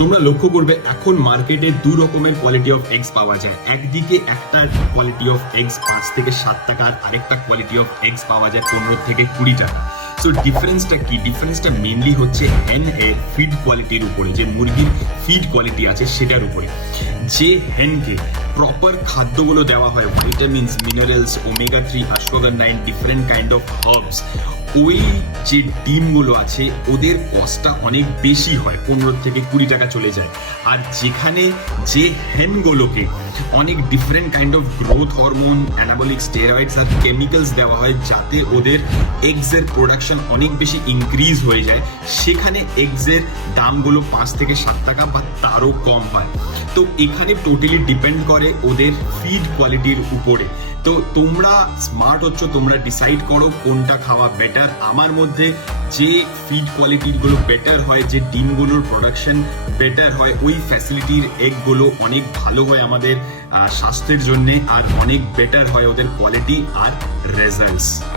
তোমরা লক্ষ্য করবে এখন মার্কেটে দু রকমের কোয়ালিটি অফ এগস পাওয়া যায়। একদিকে একটা কোয়ালিটি অফ এগস 5 থেকে 7 টাকা, আর আরেকটা কোয়ালিটি অফ এগস পাওয়া যায় 15 থেকে 20 টাকা। সো ডিফারেন্সটা কি? ডিফারেন্সটা মেনলি হচ্ছে হেন এর ফিড কোয়ালিটির উপরে, যে মুরগির ফিড কোয়ালিটি আছে সেটার উপরে। যে হেনকে প্রপার খাদ্যগুলো দেওয়া হয়, vitamins, minerals, omega 3, ashwagandha, different kind of herbs, ওই যে ডিমগুলো আছে ওদের কস্টটা অনেক বেশি হয়, 15 থেকে 20 টাকা চলে যায়। আর যেখানে যে হেনগুলোকে অনেক different kind of growth hormone, anabolic steroids আর কেমিক্যালস দেওয়া হয় যাতে ওদের এগসের প্রোডাকশন অনেক বেশি ইনক্রিজ হয়ে যায়, সেখানে এগসের দামগুলো 5 থেকে 7 টাকা বা তারও কম হয়। তো এখানে টোটালি ডিপেন্ড করে ওদের ফিড কোয়ালিটির উপরে। তো তোমরা স্মার্ট হচ্ছ, তোমরা ডিসাইড করো কোনটা খাওয়া বেটার। আমার মধ্যে যে ফিড কোয়ালিটিগুলো বেটার হয়, যে ডিমগুলোর প্রোডাকশন বেটার হয়, ওই ফ্যাসিলিটির এগগুলো অনেক ভালো হয় আমাদের স্বাস্থ্যের জন্য, আর অনেক বেটার হয় ওদের কোয়ালিটি আর রেজাল্টস।